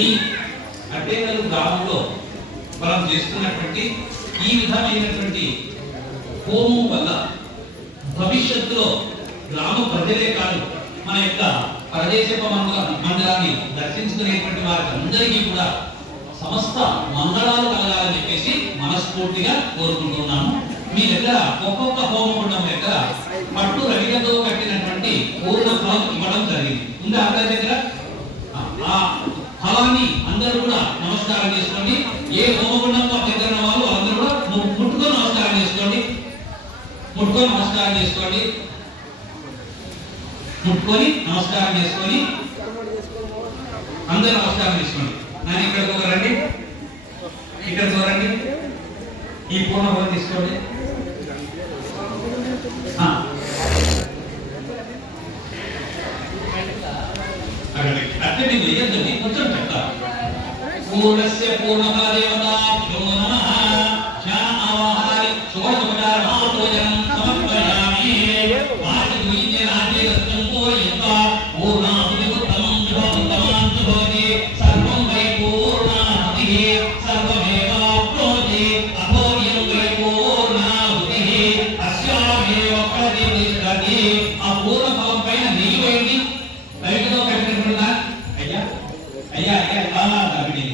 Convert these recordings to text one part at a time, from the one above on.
ఈ అట్టేనలు గ్రామంలో మనం చేస్తున్నటువంటి ఈ విధమైనటువంటి హోమం వల్ల భవిష్యత్తులో గ్రామ ప్రజలే కాదు మన యొక్క ప్రదేశపు మండలాన్ని దర్శించుకునేటువంటి వారికి అందరికీ కూడా సమస్త మంగళాలు కలగాలని చెప్పేసి మనస్ఫూర్తిగా కోరుకుంటున్నాను. మీ దగ్గర ఒక్కొక్క హోమగుండం దగ్గర పట్టు రవికతో కట్టినటువంటి పూర్ణ ఫలం ఇవ్వడం జరిగింది. ఉందా అందరి దగ్గర? ఆ ఫలాన్ని అందరూ కూడా నమస్కారం చేసుకోండి. ఏ హోమగుండంతో దగ్గర వాళ్ళు అందరూ కూడా ముట్టుకొని నమస్కారం చేసుకోండి. ముట్టుకొని నమస్కారం చేసుకోండి. ముట్టుకొని నమస్కారం చేసుకొని అందరూ నమస్కారం చేసుకోండి. నేను ఇక్కడికి ఒక రండి, ఇక్కడ చూడండి. ఈ పూర్ణ ఫలం తీసుకోండి. అక్కడి లేదండి, కొంచెం చెప్తారు. పూర్ణస్య పూర్ణఫల దేవతాభ్యో నమః. ధ్యానావాహారి షోడశోపచారమాతోజనం సమర్పయామి. వాచకీయ రాజ్యగస్తం పూరయత పూర్ణాహుతి ఉత్తమం జుహోత్తమాం జుహోతి సర్వం వై పూర్ణాహుతి సర్వమేవాప్నోతి అహోయం వై పూర్ణాహుతి అస్యామేవ ప్రతిష్ఠతి. ఆ పూర్ణ ఫలం పైన నెయ్యి వేయండి. రైతుతో కట్టినట్టున్నా అయ్యా అయ్యా అయ్యా దాన్ని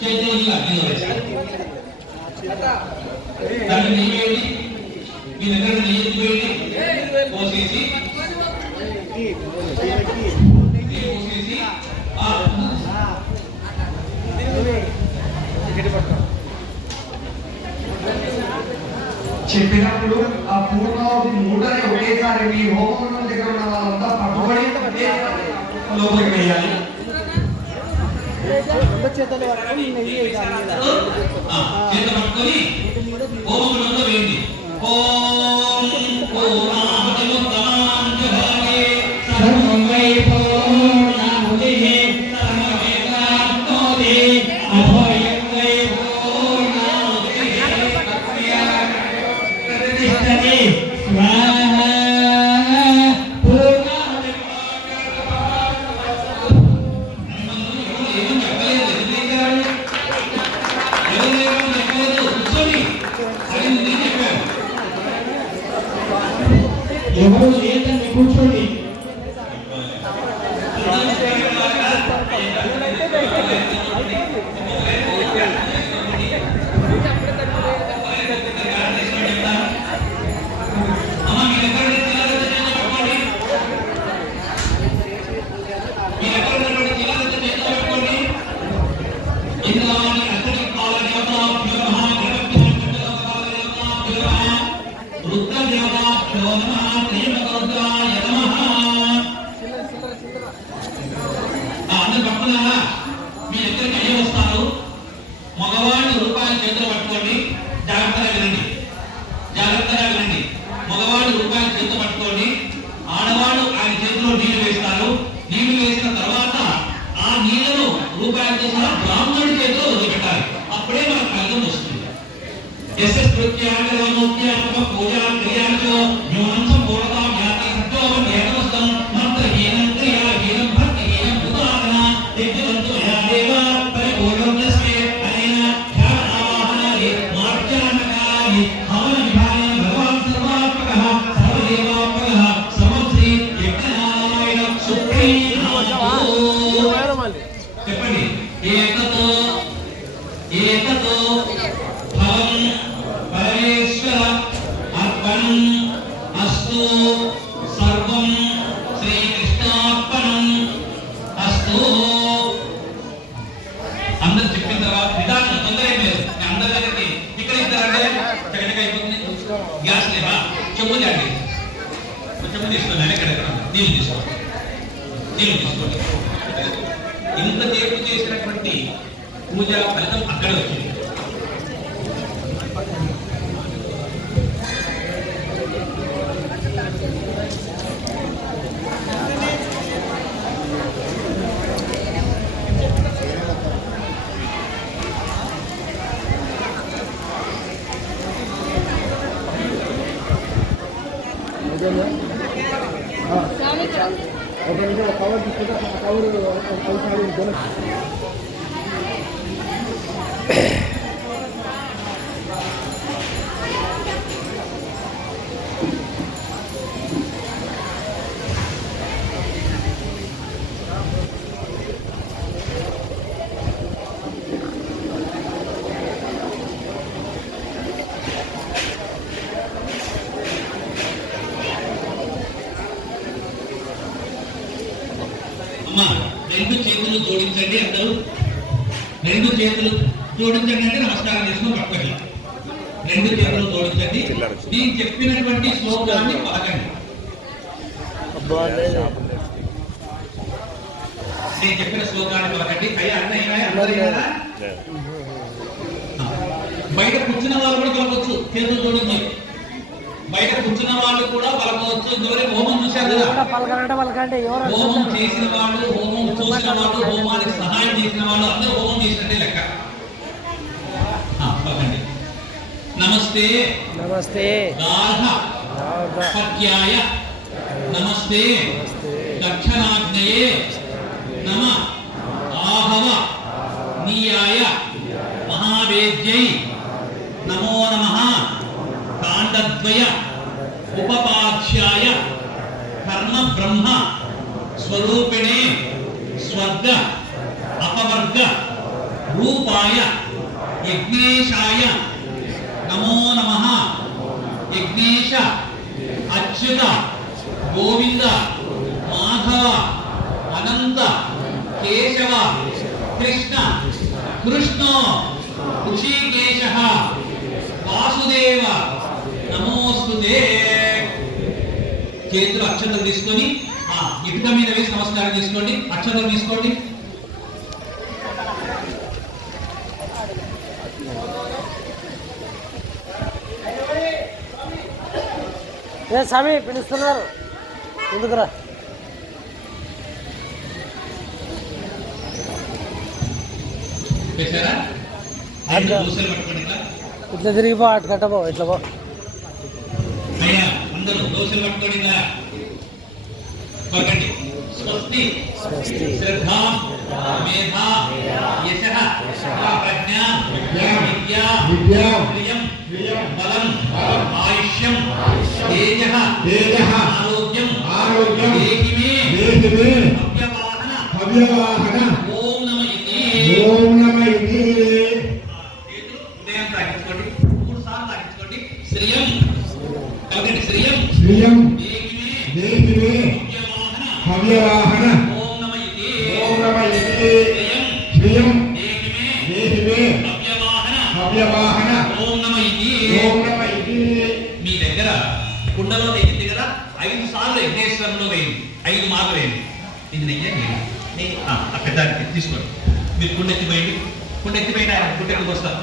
చేతులు అగ్నిలో వేస్తారు. దాన్ని నెయ్యి వేయండి. మీ దగ్గర నెయ్యి వేయండి. పోసేసి చెప్పినప్పుడు ఆ పూర్ణావతి మూటని ఒకేసారి మీ హోమం దగ్గర ఉన్న వాళ్ళంతా పట్టుబడి లోపలికి వేయాలి. చేత పట్టుకొని హోమంలో వేయండి. ఓం పూర్ణాహుతి ఉత్తమాం జుహోతి సర్వం వై పూర్ణాహుతి సర్వమేవాప్నోతి అహోయం వై పూర్ణాహుతి ప్రతిష్ఠతి. స్వాహా. ఎవరు లేదండి, కూర్చోండి. మగవాళ్ళు రూపాయలు చేతులు పట్టుకోండి. జాగ్రత్తగా వినండి, జాగ్రత్తగా వినండి. మగవాళ్ళు రూపాయలు చేతులు పట్టుకోండి. ఆడవాళ్ళు ఆయన చేతిలో నీళ్లు వేస్తారు. నీళ్లు వేసిన తర్వాత ఆ నీళ్లను రూపాయలతో సహా బ్రాహ్మణుడి చేతిలో వదిలిపెట్టాలి. అప్పుడే మనకు ఫలితం వస్తుంది. పూజా క్రియాచో న్యూనం పూర్ణతా జ్ఞాతి సత్యోవం ఏకమస్తం మంత్రహీనం క్రియాహీనం భక్తిహీనం ఉదాహరణ దిగ్వంతు దేవ పరిపూర్ణస్మే అనేన ధ్యానావాహనాది మార్జానకాది హవన విభాగం భగవాన్ సర్వాత్మకః సర్వదేవాత్మకః సమర్థి యజ్ఞనారాయణ సుప్రీనాథో. చెప్పండి. ఏకతో ఏకతో ఫలం పరమేశ్వర అర్పణం అస్తు సర్వం శ్రీకృష్ణార్పణం అస్తు. అందరు చెప్పిన తర్వాత నిదానం, తొందర ఏం లేదు. అందరి దగ్గరికి ఇక్కడ ఇస్తారంటే చక్కగా అయిపోతుంది. గ్యాస్ లేదా చెంబు అండి, చెంబు తీసుకోండి. ఎక్కడెక్కడ నీళ్ళు తీసుకోండి, నీళ్ళు తీసుకోండి. ఇంత తీర్పు చేసినటువంటి పూజ ఫలితం అక్కడ వచ్చింది. ఒక నిమిషం కవర్ తీసుకుంటే కవర్ జోడించండి అందరూ. రెండు చేతులు జోడించండి అంటే నమస్కారం చేసుకుని పక్కకి. రెండు చేతులు జోడించండి. నేను చెప్పినటువంటి శ్లోకాన్ని పలకండి. నేను చెప్పిన శ్లోకాన్ని పలకండి. అయ్యా అన్నయ్య బయట కూర్చున్న వాళ్ళు కూడా పలకొచ్చు. చేతులు జోడించి బయట కూర్చున్న వాళ్ళు కూడా పలకవచ్చు. ఇందువరకు హోమం చూశారు కదా, హోమం చేసిన వాళ్ళు, హోమం చూసిన వాళ్ళు, హోమానికి సహాయం చేసిన వాళ్ళు అందరూ హోమం చేసినట్టే లెక్క. పలకండి. నమస్తే నమస్తే సత్యాయ నమస్తే దక్షిణాగ్నయే నమ ఆహవ నీయాయ మహావేద్యై నమో నమః కాండద్వయ ఉపపాధ్యాయ కర్మ బ్రహ్మ స్వరూపిణే స్వర్గ అపవర్గ రూపాయ యజ్ఞేశాయ నమో నమః యజ్ఞేశ అచ్యుత గోవింద మాధవ అనంత కేశవ కృష్ణ కృష్ణ ఋషికేశ వాసుదేవ నమోస్తుతే. చేతులు అక్షతలు తీసుకొని ఇటుక మీద వేసి నమస్కారం చేసుకోండి. అక్షతలు తీసుకోండి. స్వామి పిలుస్తున్నారు, ముందుకురా. ఇట్లా తిరిగిపో, అటు కట్టబో, ఇట్లా పో. అందరూ దోశలు పట్టుకోండి. స్వస్తి శ్రద్ధా మేధా యశః ప్రజ్ఞా విద్యా బలం ఆయుష్యం తేజః ఆరోగ్యం దేహి మే భవ్యవాహన ఓం నమ ఇతి. ఉదయం తాగించుకోండి, 3 సార్లు తాగించుకోండి. శ్రియం కలగండి. శ్రియం దేహి మే భవ్యవాహన ఓం నమ ఇతి. శ్రియం దేహి మే భవ్యవాహన ఓం నమ ఇతి. మీ దగ్గర కుండలో నెయ్యింది కదా, 5 సార్లు యజ్ఞేశ్వరంలో వేయండి. 5 మార్లు వేయండి. ఇది నెయ్యి పెద్ద తీసుకోండి. మీరు కుండ ఎత్తిపోయండి. కుండ ఎత్తిపోయిన కుండ ఎత్తుకు వస్తారు.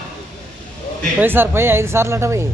పోయి సార్ పోయి 5 సార్లు అట పోయి.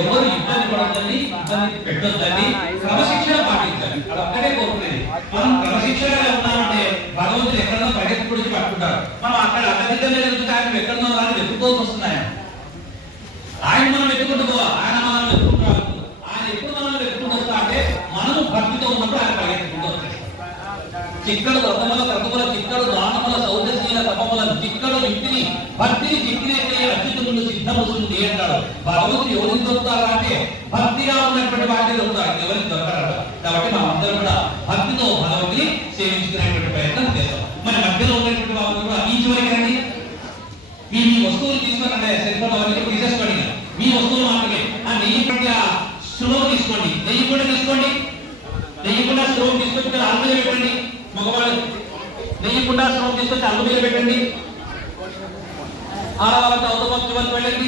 ఎవరు ఇబ్బంది పడొద్దండి, ఇబ్బంది పెట్టొద్దండి, క్రమశిక్షణ పాటించాలి. అది ఒక్కటే కోరుకునేది. మనం క్రమశిక్షణగా ఉన్నామంటే భగవంతుడు ఎక్కడో బయటకు పొడిచి పట్టుకుంటారు. మనం అక్కడ అడ్డదిడ్డలే వెళ్తుంటే ఆయన ఎక్కడో రాని వెతుక్కోవాల్సి వస్తున్నాయి. ఆయన మనం వెతుకుంటూ పోవాలి, ఆయన మనం వెతుకుంటూ రావాలి. ఆయన ఎప్పుడు మనం వెతుకుంటూ వస్తా అంటే మనము భక్తితో ఉన్నప్పుడు ఆయన పరిగెత్తుకుంటూ వస్తాయి. చిక్కడు వ్రతముల క్రతుముల చిక్కడు దానముల సౌజశీల తపముల చిక్కడు ఇంటిని భక్తిని చిక్కినట్టే అచ్యుతుడు సిద్ధమవుతుంది అంటాడు. భగవంతుడు ఎవరికి దొరుకుతారా అంటే భక్తిగా ఉన్నటువంటి వాటిని దొరుకుతారు, ఎవరికి దొరకరాడు. కాబట్టి మనం అందరం కూడా భక్తితో భగవంతుని సేవించుకునేటువంటి ప్రయత్నం చేస్తాం. మన మధ్యలో ఉన్నటువంటి వాళ్ళు కూడా ఈ చివరికి రండి. మీ వస్తువులు తీసుకున్నారంటే సెల్ఫోన్ అవన్నీ తీసేసుకోండి. మీ వస్తువులు మాత్రమే. నెయ్యి పట్టి స్లో తీసుకోండి. నెయ్యి కూడా తీసుకోండి. నెయ్యి కూడా స్లో తీసుకొచ్చి అల్లు మీద పెట్టండి. మగవాళ్ళు నెయ్యి కూడా స్లో తీసుకొచ్చి అల్లు మీద పెట్టండి. ఆడవాళ్ళతో అవతల వెళ్ళండి.